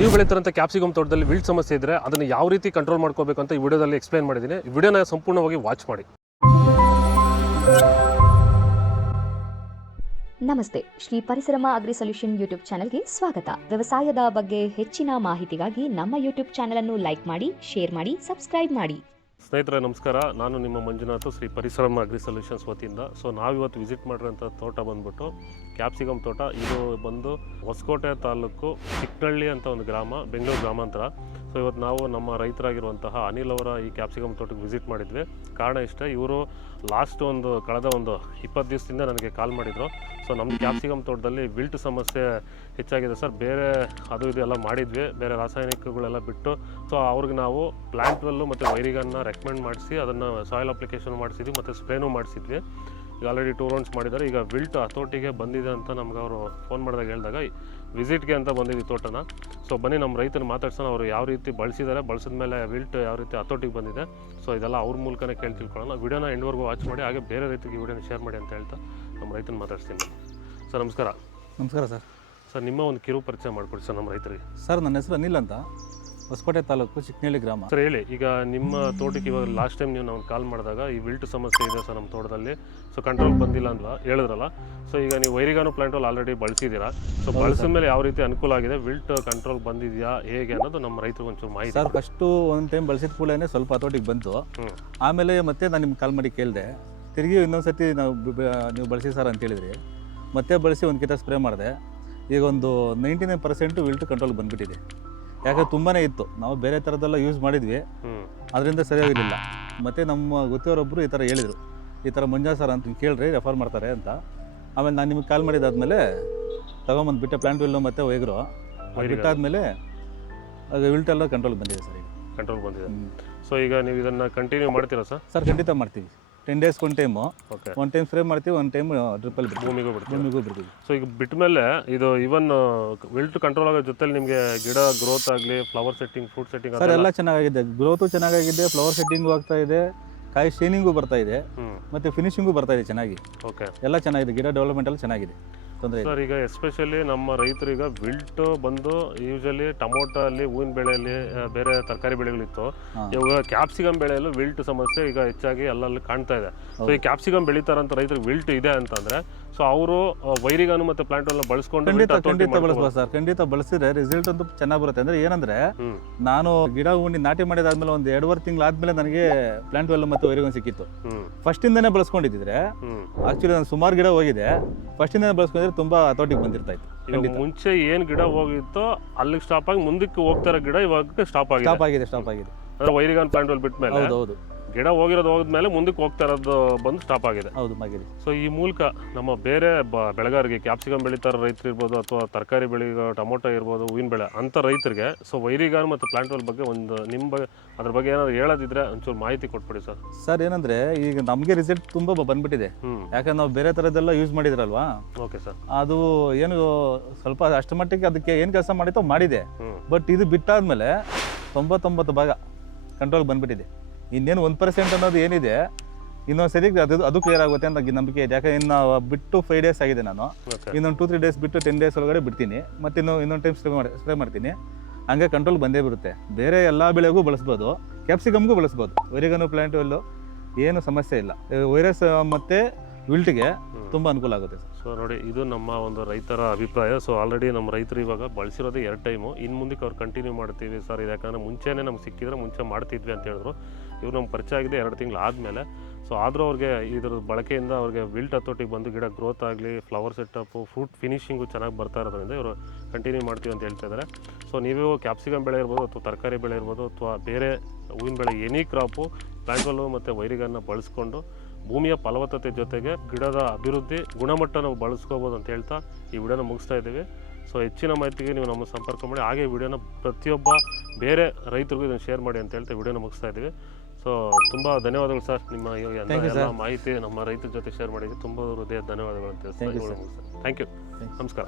ನೀವು ಬೆಳೀತಿರೋಂಥ ಕ್ಯಾಪ್ಸಿಕಮ್ ತೋಟದಲ್ಲಿ ವಿಲ್ಟ್ ಸಮಸ್ಯೆ ಇದ್ದರೆ ಅದನ್ನು ಯಾವ ರೀತಿ ಕಂಟ್ರೋಲ್ ಮಾಡ್ಕೋಬೇಕು ಅಂತ ಈ ವಿಡಿಯೋದಲ್ಲಿ ಎಕ್ಸ್ಪ್ಲೈನ್ ಮಾಡಿದ್ದೀನಿ. ಈ ವಿಡಿಯೋನ ಸಂಪೂರ್ಣವಾಗಿ ವಾಚ್ ಮಾಡಿ. ನಮಸ್ತೆ, Shri Parisarama agri solution YouTube ಚಾನೆಲ್ಗೆ ಸ್ವಾಗತ. ವ್ಯವಸಾಯದ ಬಗ್ಗೆ ಹೆಚ್ಚಿನ ಮಾಹಿತಿಗಾಗಿ ನಮ್ಮ ಯೂಟ್ಯೂಬ್ ಚಾನೆಲ್ ಅನ್ನು ಲೈಕ್ ಮಾಡಿ, ಶೇರ್ ಮಾಡಿ, ಸಬ್ಸ್ಕ್ರೈಬ್ ಮಾಡಿ. ಸ್ನೇಹಿತರೆ ನಮಸ್ಕಾರ, ನಾನು ನಿಮ್ಮ ಮಂಜುನಾಥ್, ಶ್ರೀ ಪರಿಸರಮ ಅಗ್ರಿ ಸೊಲ್ಯೂಷನ್ಸ್ ವತಿಯಿಂದ. ಸೊ ನಾವಿವತ್ತು ವಿಸಿಟ್ ಮಾಡಿರೋಂಥ ತೋಟ ಬಂದ್ಬಿಟ್ಟು ಕ್ಯಾಪ್ಸಿಕಮ್ ತೋಟ. ಇದು ಬಂದು ಹೊಸಕೋಟೆ ತಾಲೂಕು ಚಿಕ್ಕನಹಳ್ಳಿ ಅಂತ ಒಂದು ಗ್ರಾಮ, ಬೆಂಗಳೂರು ಗ್ರಾಮಾಂತರ. ಸೊ ಇವತ್ತು ನಾವು ನಮ್ಮ ರೈತರಾಗಿರುವಂತಹ ಅನಿಲ್ ಅವರ ಈ ಕ್ಯಾಪ್ಸಿಕಮ್ ತೋಟಕ್ಕೆ ವಿಸಿಟ್ ಮಾಡಿದ್ವಿ. ಕಾರಣ ಇಷ್ಟೇ, ಇವರು ಲಾಸ್ಟ್ ಕಳೆದ 20 ದಿವಸದಿಂದ ನನಗೆ ಕಾಲ್ ಮಾಡಿದರು. ಸೊ ನಮ್ಮ ಕ್ಯಾಪ್ಸಿಕಮ್ ತೋಟದಲ್ಲಿ ವಿಲ್ಟ್ ಸಮಸ್ಯೆ ಹೆಚ್ಚಾಗಿದೆ ಸರ್, ಬೇರೆ ಅದು ಇದು ಎಲ್ಲ ಮಾಡಿದ್ವಿ, ಬೇರೆ ರಾಸಾಯನಿಕಗಳೆಲ್ಲ ಬಿಟ್ಟು. ಸೊ ಅವ್ರಿಗೆ ನಾವು ಪ್ಲಾಂಟ್ ವೆಲ್ಲು ಮತ್ತು ವೈರಿಗನ್ನ ರೆಕಮೆಂಡ್ ಮಾಡಿಸಿ ಅದನ್ನು ಸಾಯಿಲ್ ಅಪ್ಲಿಕೇಶನ್ ಮಾಡಿಸಿದ್ವಿ ಮತ್ತು ಸ್ಪ್ರೇನೂ ಮಾಡಿಸಿದ್ವಿ. ಈಗ ಆಲ್ರೆಡಿ 2 ರೌಂಡ್ಸ್ ಮಾಡಿದ್ದಾರೆ. ಈಗ ವಿಲ್ಟ್ ಹತೋಟಿಗೆ ಬಂದಿದೆ ಅಂತ ನಮ್ಗೆ ಅವರು ಫೋನ್ ಮಾಡಿದಾಗ ಹೇಳಿದಾಗ ವಿಸಿಟ್ಗೆ ಅಂತ ಬಂದಿದ್ವಿ ತೋಟನ. ಸೊ ಬನ್ನಿ ನಮ್ಮ ರೈತನ ಮಾತಾಡ್ಸೋಣ, ಅವರು ಯಾವ ರೀತಿ ಬಳಸಿದ್ದಾರೆ, ಬಳಸಿದ ಮೇಲೆ ವಿಲ್ಟ್ ಯಾವ ರೀತಿ ಹತೋಟಿಗೆ ಬಂದಿದೆ. ಸೊ ಇದೆಲ್ಲ ಅವ್ರ ಮೂಲಕನೇ ಕೇಳಿ ತಿಳ್ಕೊಳ್ಳೋಣ. ವಿಡಿಯೋನ ಎಂಡ್ವರೆಗೂ ವಾಚ್ ಮಾಡಿ, ಹಾಗೆ ಬೇರೆ ರೈತರಿಗೆ ವಿಡಿಯೋನ ಶೇರ್ ಮಾಡಿ ಅಂತ ಹೇಳ್ತಾ ನಮ್ಮ ರೈತನ ಮಾತಾಡ್ತೀನಿ. ಸರ್ ನಮಸ್ಕಾರ. ನಮಸ್ಕಾರ ಸರ್. ಸರ್ ನಿಮ್ಮ ಒಂದು ಕಿರು ಪರಿಚಯ ಮಾಡಿಕೊಡಿ ಸರ್ ನಮ್ಮ ರೈತರಿಗೆ. ಸರ್ ನನ್ನ ಹೆಸರು ಅನಿಲ್ ಅಂತ, ಹೊಸಕೋಟೆ ತಾಲೂಕು ಚಿಕ್ಕನಹಳ್ಳಿ ಗ್ರಾಮ. ಸರ್ ಹೇಳಿ, ಈಗ ನಿಮ್ಮ ತೋಟಕ್ಕೆ ಇವಾಗ ಲಾಸ್ಟ್ ಟೈಮ್ ನೀವು ನಾವು ಕಾಲ್ ಮಾಡಿದಾಗ ಈ ವಿಲ್ಟ್ ಸಮಸ್ಯೆ ಇದೆ ಸರ್ ನಮ್ಮ ತೋಟದಲ್ಲಿ, ಸೊ ಕಂಟ್ರೋಲ್ ಬಂದಿಲ್ಲ ಅಂತ ಹೇಳಿದ್ರಲ್ಲ. ಸೊ ಈಗ ನೀವು ವೈರಿಗಾನು ಪ್ಲಾಂಟಲ್ಲಿ ಆಲ್ರೆಡಿ ಬಳಸಿದ್ದೀರಾ. ಸೊ ಬಳಸಿದ ಮೇಲೆ ಯಾವ ರೀತಿ ಅನುಕೂಲ ಆಗಿದೆ, ವಿಲ್ಟ್ ಕಂಟ್ರೋಲ್ ಬಂದಿದೆಯಾ ಹೇಗೆ ಅನ್ನೋದು ನಮ್ಮ ರೈತರಿಗೆ ಒಂಚೂರು ಮಾಹಿತಿ. ಸರ್ ಫಸ್ಟು ಒಂದು ಟೈಮ್ ಬಳಸಿದ ಕೂಡಲೇ ಸ್ವಲ್ಪ ಹತೋಟಿಗೆ ಬಂತು. ಆಮೇಲೆ ಮತ್ತೆ ನಾನು ನಿಮ್ಗೆ ಕಾಲ್ ಮಾಡಿ ಕೇಳಿದೆ, ತಿರುಗಿ ಇನ್ನೊಂದು ಸತಿ ನೀವು ಬಳಸಿ ಸರ್ ಅಂತ ಹೇಳಿದ್ರಿ. ಮತ್ತೆ ಬಳಸಿ ಒಂದು ಕಿತ ಸ್ಪ್ರೇ ಮಾಡಿದೆ. ಈಗ ಒಂದು 99% ವಿಲ್ಟ್ ಕಂಟ್ರೋಲ್ ಬಂದುಬಿಟ್ಟಿದೆ. ಯಾಕೆ ತುಂಬಾ ಇತ್ತು, ನಾವು ಬೇರೆ ಥರದ್ದೆಲ್ಲ ಯೂಸ್ ಮಾಡಿದ್ವಿ, ಅದರಿಂದ ಸರಿಯಾಗಿರಲಿಲ್ಲ. ಮತ್ತು ನಮ್ಮ ಗೊತ್ತಿರೋರೊಬ್ಬರು ಈ ಥರ ಹೇಳಿದರು, ಈ ಥರ ಮಂಜಾ ಸರ್ ಅಂತ ಕೇಳ್ರಿ, ರೆಫರ್ ಮಾಡ್ತಾರೆ ಅಂತ. ಆಮೇಲೆ ನಾನು ನಿಮಗೆ ಕಾಲ್ ಮಾಡಿದಾದ್ಮೇಲೆ ತೊಗೊಂಬಂದು ಬಿಟ್ಟೆ ಪ್ಲಾಂಟ್ ವಿಲ್ಲು ಮತ್ತು ವೈಗ್ರು ಬಿಟ್ಟಾದ್ಮೇಲೆ ಅದು ವಿಲ್ಟೆಲ್ಲ ಕಂಟ್ರೋಲ್ ಬಂದಿದೆ ಸರ್. ಈಗ ಕಂಟ್ರೋಲ್ ಬಂದಿದೆ. ಸೊ ಈಗ ನೀವು ಇದನ್ನು ಕಂಟಿನ್ಯೂ ಮಾಡ್ತೀರಾ ಸರ್? ಸರ್ ಖಂಡಿತ ಮಾಡ್ತೀವಿ. 10 ಡೇಸ್ಗೆ ಒಂದು ಟೈಮು, ಓಕೆ, ಒಂದು ಟೈಮ್ ಸ್ಪ್ರೇ ಮಾಡ್ತೀವಿ, ಒಂದು ಟೈಮ್ ಡ್ರಿಪ್ಪಲ್ಲಿ ಭೂಮಿಗೂ ಬಿಡ್ತೀವಿ. ಸೊ ಈಗ ಬಿಟ್ಟ ಮೇಲೆ ಇದು ಇವನ್ ವಿಲ್ಟ್ ಕಂಟ್ರೋಲ್ ಆಗೋ ಜೊತೆಲಿ ನಿಮಗೆ ಗಿಡ ಗ್ರೋತ್ ಆಗಲಿ, flower setting, fruit setting sir ಎಲ್ಲ ಚೆನ್ನಾಗಿದೆ. ಗ್ರೋತು ಚೆನ್ನಾಗಿದೆ, ಫ್ಲವರ್ ಸೆಟ್ಟಿಂಗು ಆಗ್ತಾ ಇದೆ, ಕಾಯಿ ಶೈನಿಂಗು ಬರ್ತಾ ಇದೆ, ಮತ್ತು ಫಿನಿಶಿಂಗು ಬರ್ತಾ ಇದೆ ಚೆನ್ನಾಗಿ. ಓಕೆ, ಎಲ್ಲ ಚೆನ್ನಾಗಿದೆ, ಗಿಡ ಡೆವಲಪ್ಮೆಂಟ್ ಎಲ್ಲ ಚೆನ್ನಾಗಿದೆ, ತೊಂದರೆ. ಸರ್ ಈಗ ಎಸ್ಪೆಷಲಿ ನಮ್ಮ ರೈತರಿಗೆ ವಿಲ್ಟ್ ಬಂದು ಯೂಶಲಿ ಟೊಮೊಟೊ ಅಲ್ಲಿ, ಹೂವಿನ ಬೆಳೆಯಲ್ಲಿ, ಬೇರೆ ತರಕಾರಿ ಬೆಳೆಗಳಿತ್ತು. ಇವಾಗ ಕ್ಯಾಪ್ಸಿಕಮ್ ಬೆಳೆಯಲ್ಲೂ ವಿಲ್ಟ್ ಸಮಸ್ಯೆ ಈಗ ಹೆಚ್ಚಾಗಿ ಅಲ್ಲಲ್ಲಿ ಕಾಣ್ತಾ ಇದೆ. ಸೊ ಈ ಕ್ಯಾಪ್ಸಿಕಮ್ ಬೆಳೀತಾರಂತ ರೈತರಿಗೆ ವಿಲ್ಟ್ ಇದೆ ಅಂತಂದ್ರೆ, ಸೊ ಅವರು ವೈರಿಗಾನು ಮತ್ತೆ ಪ್ಲಾಂಟ್ ಎಲ್ಲ ಬಳಸ್ಕೊಂಡು ಖಂಡಿತ ಬಳಸ್ಬೋದು ಸರ್. ಖಂಡಿತ ಬಳಸಿದ್ರೆ ರಿಸಲ್ಟ್ ಅಂತೂ ಚೆನ್ನಾಗಿ ಬರುತ್ತೆ. ಅಂದ್ರೆ ಏನಂದ್ರೆ, ನಾನು ಗಿಡ ಹೂಣಿ ನಾಟಿ ಮಾಡಿದಾದ್ಮೇಲೆ ಒಂದು 2.5 ತಿಂಗಳಾದ್ಮೇಲೆ ನನಗೆ ಪ್ಲಾಂಟ್ ವೆಲ್ ಮತ್ತು ವೈರಿಗನ್ ಸಿಕ್ಕಿತ್ತು. ಫಸ್ಟ್ ಇಂದಾನೆ ಬಳಸ್ಕೊಂಡಿದ್ರೆ ಆಕ್ಚುಲಿ ನಾನು ಸುಮಾರು ಗಿಡ ಹೋಗಿದೆ, ಫಸ್ಟ್ ಇಂದಾನೆ ಬಳಸ್ಕೊಂಡಿದ್ರೆ ತುಂಬಾ ಹತೋಟಿಗೆ ಬಂದಿರ್ತಾ ಇತ್ತು. ಮುಂಚೆ ಏನ್ ಗಿಡ ಹೋಗಿತ್ತೋ ಅಲ್ಲಿಗೆ ಸ್ಟಾಪ್ ಆಗಿ ಮುಂದಕ್ಕೆ ಹೋಗ್ತಾರ ಗಿಡ ಇವಾಗ ಸ್ಟಾಪ್ ಆಗಿದೆ. ಅಂದ್ರೆ ವೈರಿಗಾನ್ ಪ್ಲಾಂಟ್ ವೆಲ್ ಬಿಟ್ಟ ಮೇಲೆ ಹೌದು, ಗಿಡ ಹೋಗಿದ್ಮೇಲೆ ಮುಂದಕ್ಕೆ ಹೋಗ್ತಾ ಇರೋದು ಬಂದು ಸ್ಟಾಪ್ ಆಗಿದೆ. ಹೌದು ಆಗಿದೆ. ಸೊ ಈ ಮೂಲಕ ನಮ್ಮ ಬೇರೆ ಬೆಳೆಗಾರರಿಗೆ, ಕ್ಯಾಪ್ಸಿಕಮ್ ಬೆಳೀತಾರ ರೈತರು ಇರ್ಬೋದು, ಅಥವಾ ತರಕಾರಿ ಬೆಳೆಗ ಟೊಮೊಟೊ ಇರ್ಬೋದು, ಹೂವಿನ ಬೆಳೆ ಅಂತ ರೈತರಿಗೆ ಸೊ ವೈರಿಗಾನ್ ಮತ್ತು ಪ್ಲಾಂಟ್ ವೆಲ್ ಬಗ್ಗೆ ಒಂದು ಅದ್ರ ಬಗ್ಗೆ ಏನಾದ್ರು ಹೇಳೋದಿದ್ರೆ ಒಂಚೂರು ಮಾಹಿತಿ ಕೊಟ್ಬಿಡಿ ಸರ್. ಸರ್ ಏನಂದ್ರೆ, ಈಗ ನಮಗೆ ರಿಸಲ್ಟ್ ತುಂಬಾ ಬಂದ್ಬಿಟ್ಟಿದೆ. ಯಾಕಂದ್ರೆ ನಾವು ಬೇರೆ ತರದ್ದೆಲ್ಲ ಯೂಸ್ ಮಾಡಿದ್ರಲ್ವಾ. Okay sir. ಅದು ಏನು ಸ್ವಲ್ಪ ಅಷ್ಟು ಮಟ್ಟಿಗೆ ಅದಕ್ಕೆ ಏನು ಕೆಲಸ ಮಾಡಿತ್ತೋ ಮಾಡಿದೆ. ಬಟ್ ಇದು ಬಿಟ್ಟಾದ್ಮೇಲೆ 99 ಭಾಗ ಕಂಟ್ರೋಲ್ ಬಂದ್ಬಿಟ್ಟಿದೆ. ಇನ್ನೇನು 1% ಅನ್ನೋದು ಏನಿದೆ, ಇನ್ನೊಂದು ಸರಿ ಅದು ಕ್ಲಿಯರ್ ಆಗುತ್ತೆ ಅಂತ ನಂಬಿಕೆ ಇದೆ. ಯಾಕಂದ್ರೆ ಇನ್ನು ಬಿಟ್ಟು 5 ಡೇಸ್ ಆಗಿದೆ. ನಾನು ಇನ್ನೊಂದು 2-3 ಡೇಸ್ ಬಿಟ್ಟು 10 ಡೇಸ್ ಒಳಗಡೆ ಬಿಡ್ತೀನಿ, ಮತ್ತೆ ಇನ್ನೊಂದು ಟೈಮ್ ಸ್ಪ್ರೇ ಮಾಡ್ತೀನಿ. ಹಂಗೆ ಕಂಟ್ರೋಲ್ ಬಂದೇ ಬರುತ್ತೆ. ಬೇರೆ ಎಲ್ಲ ಬೆಳೆಗೂ ಬಳಸ್ಬೋದು, ಕ್ಯಾಪ್ಸಿಕಮ್ಗೂ ಬಳಸ್ಬೋದು, ವೈರಿಗನು ಪ್ಲಾಂಟ್ ವೆಲ್ಲು ಏನು ಸಮಸ್ಯೆ ಇಲ್ಲ. ವೈರಸ್ ಮತ್ತು ವಿಲ್ಟ್ಗೆ ತುಂಬ ಅನುಕೂಲ ಆಗುತ್ತೆ ಸರ್. ಸೊ ನೋಡಿ, ಇದು ನಮ್ಮ ಒಂದು ರೈತರ ಅಭಿಪ್ರಾಯ. ಸೊ ಆಲ್ರೆಡಿ ನಮ್ಮ ರೈತರು ಇವಾಗ ಬಳಸಿರೋದು 2 ಟೈಮು. ಇನ್ನು ಮುಂದಕ್ಕೆ ಅವ್ರು ಕಂಟಿನ್ಯೂ ಮಾಡ್ತೀವಿ ಸರ್, ಇದು ಯಾಕಂದರೆ ಮುಂಚೆನೇ ನಮ್ಗೆ ಸಿಕ್ಕಿದ್ರೆ ಮುಂಚೆ ಮಾಡ್ತಿದ್ವಿ ಅಂತ ಹೇಳಿದ್ರು. ಇವ್ರು ನಮ್ಗೆ ಪರಿಚಯ ಆಗಿದೆ 2 ತಿಂಗಳು ಆದಮೇಲೆ. ಸೊ ಆದರೂ ಅವ್ರಿಗೆ ಇದ್ರ ಬಳಕೆಯಿಂದ ಅವ್ರಿಗೆ ವಿಲ್ಟ್ ಹತೋಟಿಗೆ ಬಂದು ಗಿಡ ಗ್ರೋತ್ ಆಗಲಿ, ಫ್ಲವರ್ ಸೆಟಪ್ಪು, ಫ್ರೂಟ್ ಫಿನಿಶಿಂಗು ಚೆನ್ನಾಗಿ ಬರ್ತಾ ಇರೋದ್ರಿಂದ ಇವರು ಕಂಟಿನ್ಯೂ ಮಾಡ್ತೀವಿ ಅಂತ ಹೇಳ್ತಾ ಇದ್ದಾರೆ. ಸೊ ನೀವು ಕ್ಯಾಪ್ಸಿಕಮ್ ಬೆಳೆ ಇರ್ಬೋದು, ಅಥವಾ ತರಕಾರಿ ಬೆಳೆ ಇರ್ಬೋದು, ಅಥವಾ ಬೇರೆ ಹೂವಿನ ಬೆಳೆ, ಎನಿ ಕ್ರಾಪು ಪ್ಲಾಂಟ್ ವೆಲ್ಲು ಮತ್ತು ವೈರಿಗನ್ನ ಬಳಸ್ಕೊಂಡು ಭೂಮಿಯ ಫಲವತ್ತತೆ ಜೊತೆಗೆ ಗಿಡದ ಅಭಿವೃದ್ಧಿ ಗುಣಮಟ್ಟ ನಾವು ಬಳಸ್ಕೋಬೋದು ಅಂತ ಹೇಳ್ತಾ ಈ ವಿಡಿಯೋನ ಮುಗಿಸ್ತಾ ಇದ್ದೀವಿ. ಸೊ ಹೆಚ್ಚಿನ ಮಾಹಿತಿಗೆ ನೀವು ನಮ್ಮ ಸಂಪರ್ಕ ಮಾಡಿ, ಹಾಗೆ ವಿಡಿಯೋನ ಪ್ರತಿಯೊಬ್ಬ ಬೇರೆ ರೈತರಿಗೂ ಇದನ್ನು ಶೇರ್ ಮಾಡಿ ಅಂತ ಹೇಳ್ತಾ ವಿಡಿಯೋನ ಮುಗಿಸ್ತಾ ಇದ್ದೀವಿ. ಸೊ ತುಂಬ ಧನ್ಯವಾದಗಳು ಸರ್, ನಿಮ್ಮ ಎಲ್ಲ ಮಾಹಿತಿ ನಮ್ಮ ರೈತರ ಜೊತೆ ಶೇರ್ ಮಾಡಿದ್ವಿ. ತುಂಬ ಹೃದಯ ಧನ್ಯವಾದಗಳು ಅಂತ. ಥ್ಯಾಂಕ್ ಯು, ನಮಸ್ಕಾರ.